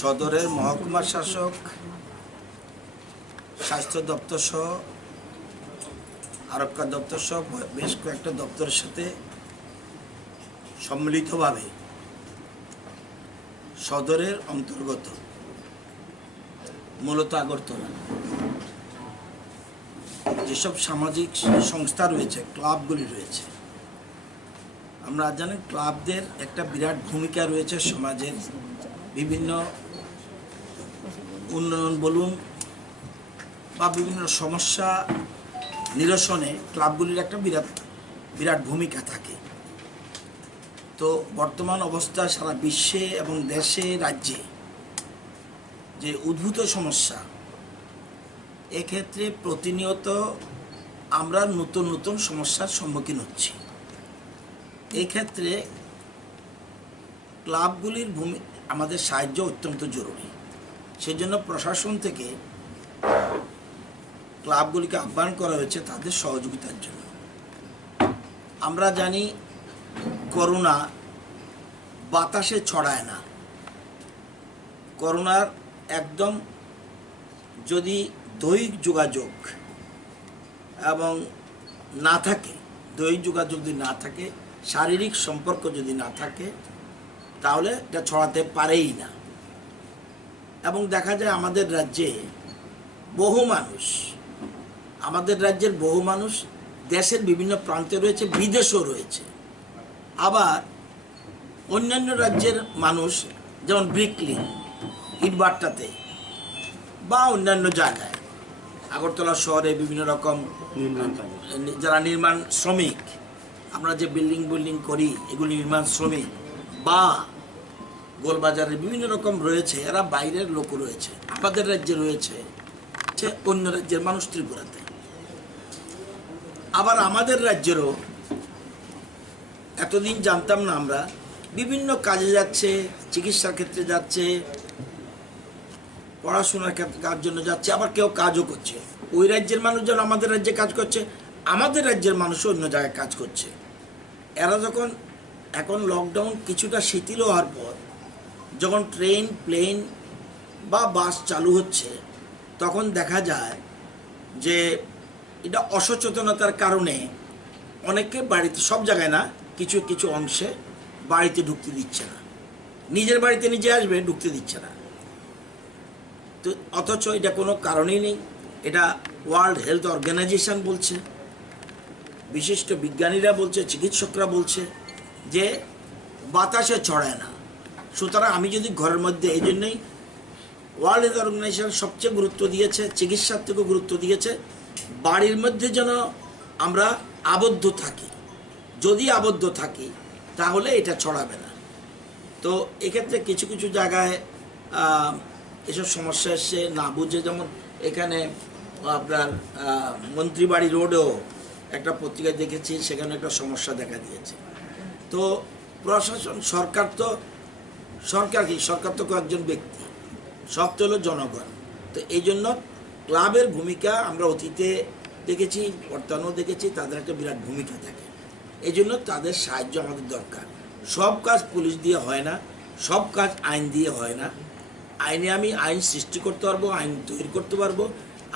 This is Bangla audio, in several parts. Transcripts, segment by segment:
সদরের মহকুমা শাসক, স্বাস্থ্য দপ্তর সহ আরক্ষা দপ্তর সহ বেশ কয়েকটা দপ্তরের সাথে সম্মিলিতভাবে সদরের অন্তর্গত মূলত আগরতলা যেসব সামাজিক সংস্থা রয়েছে, ক্লাবগুলি রয়েছে, আমরা জানি ক্লাবদের একটা বিরাট ভূমিকা রয়েছে সমাজের বিভিন্ন উন্নয়ন বলুন বা বিভিন্ন সমস্যা নিরসনে ক্লাবগুলির একটা বিরাট ভূমিকা থাকে। তো বর্তমান অবস্থা সারা বিশ্বে এবং দেশে রাজ্যে যে উদ্ভূত সমস্যা, এক্ষেত্রে প্রতিনিয়ত আমরা নতুন নতুন সমস্যার সম্মুখীন হচ্ছি। এই ক্ষেত্রে ক্লাবগুলির আমাদের সাহায্য অত্যন্ত জরুরি। সেজন্য প্রশাসন থেকে ক্লাবগুলিকে আহ্বান করা হয়েছে তাদের সহযোগিতার জন্য। আমরা জানি করোনা বাতাসে ছড়ায় না। করোনার একদম যদি দৈহিক যোগাযোগ এবং না থাকে, দৈহিক যোগাযোগ যদি না থাকে, শারীরিক সম্পর্ক যদি না থাকে, তাহলে এটা ছড়াতে পারেই না। এবং দেখা যায় আমাদের রাজ্যে রাজ্যের বহু মানুষ দেশের বিভিন্ন প্রান্তে রয়েছে, বিদেশেও রয়েছে। আবার অন্যান্য রাজ্যের মানুষ যেমন ব্রিকলি, ইটভাটাতে বা অন্যান্য জায়গায়, আগরতলা শহরে বিভিন্ন রকম যারা নির্মাণ শ্রমিক, আমরা যে বিল্ডিং করি এগুলি নির্মাণ শ্রমিক, বা গোলবাজারে বিভিন্ন রকম রয়েছে, এরা বাইরের লোক রয়েছে। আমাদের রাজ্যে রয়েছে অন্য রাজ্যের মানুষ ত্রিপুরাতে। আবার আমাদের রাজ্যেরও এতদিন জানতাম না, আমরা বিভিন্ন কাজে যাচ্ছে, চিকিৎসার ক্ষেত্রে যাচ্ছে, পড়াশোনার কাজ জন্য যাচ্ছে, আবার কেউ কাজও করছে। ওই রাজ্যের মানুষ যেন আমাদের রাজ্যে কাজ করছে, আমাদের রাজ্যের মানুষও অন্য জায়গায় কাজ করছে। এরা যখন এখন লকডাউন কিছুটা শিথিল হওয়ার পর যখন ট্রেন, প্লেন বা বাস চালু হচ্ছে, তখন দেখা যায় যে এটা অসচেতনতার কারণে অনেকে বাড়িতে, সব জায়গায় না, কিছু কিছু অংশে বাড়িতে ঢুকতে দিচ্ছে না। নিজের বাড়িতে নিজে আসবে, ঢুকতে দিচ্ছে না। তো অথচ এটা কোনো কারণই নেই। এটা ওয়ার্ল্ড হেলথ অর্গানাইজেশন বলছে, বিশিষ্ট বিজ্ঞানীরা বলছে, চিকিৎসকরা বলছে যে বাতাসে ছড়ায় না। সুতরাং আমি যদি ঘরের মধ্যে, এই জন্যই ওয়ার্ল্ড হেলথ অর্গানাইজেশন সবচেয়ে গুরুত্ব দিয়েছে, চিকিৎসার থেকেও গুরুত্ব দিয়েছে, বাড়ির মধ্যে যেন আমরা আবদ্ধ থাকি। যদি আবদ্ধ থাকি তাহলে এটা ছড়াবে না। তো এক্ষেত্রে কিছু কিছু জায়গায় এসব সমস্যা এসে না বুঝে, যেমন এখানে আপনার মন্ত্রীবাড়ি রোডেও একটা পত্রিকায় দেখেছি, সেখানে একটা সমস্যা দেখা দিয়েছে। তো প্রশাসন, সরকার তো কয়েকজন ব্যক্তি, সব তো হলো জনগণ। তো এই জন্য ক্লাবের ভূমিকা আমরা অতীতে দেখেছি, বর্তমানেও দেখেছি, তাদের একটা বিরাট ভূমিকা থাকে। এই জন্য তাদের সাহায্য আমাদের দরকার। সব কাজ পুলিশ দিয়ে হয় না, সব কাজ আইন দিয়ে হয় না। আমি আইন সৃষ্টি করতে পারবো, আইন তৈরি করতে পারবো,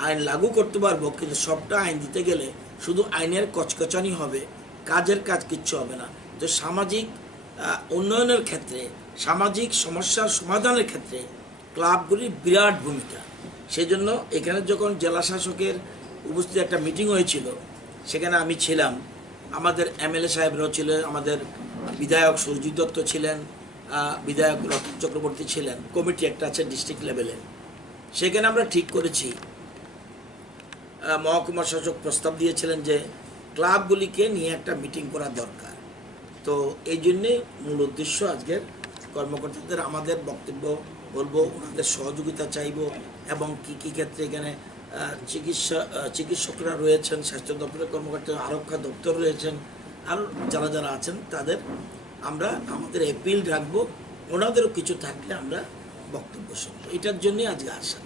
আইন লাগু করতে পারবো, কিন্তু সবটা আইন দিতে গেলে শুধু আইনের কচকচানি হবে, কাজের কাজ কিচ্ছু হবে না। তো সামাজিক উন্নয়নের ক্ষেত্রে, সামাজিক সমস্যার সমাধানের ক্ষেত্রে ক্লাবগুলির বিরাট ভূমিকা। সেজন্য এখানে যখন জেলা শাসকের উপস্থিত একটা মিটিং হয়েছিল, সেখানে আমি ছিলাম, আমাদের এমএলএ সাহেবরাও ছিলেন, আমাদের বিধায়ক সুরজিৎ দত্ত ছিলেন, বিধায়ক রতন চক্রবর্তী ছিলেন, কমিটি একটা আছে ডিস্ট্রিক্ট লেভেলে। সেখানে আমরা ঠিক করেছি, মহকুমা শাসক প্রস্তাব দিয়েছিলেন যে ক্লাবগুলিকে নিয়ে একটা মিটিং করা দরকার। তো এই জন্যে মূল উদ্দেশ্য আজকের কর্মকর্তাদের আমাদের বক্তব্য বলবো, ওনাদের সহযোগিতা চাইব, এবং কী কী ক্ষেত্রে এখানে চিকিৎসকরা রয়েছেন, স্বাস্থ্য দপ্তরের কর্মকর্তা, আরক্ষা দপ্তর রয়েছেন, আর যারা যারা আছেন তাদের আমরা আমাদের অ্যাপিল রাখবো। ওনাদেরও কিছু থাকলে আমরা বক্তব্য শুনবো। এটার জন্যই আজকে আসা।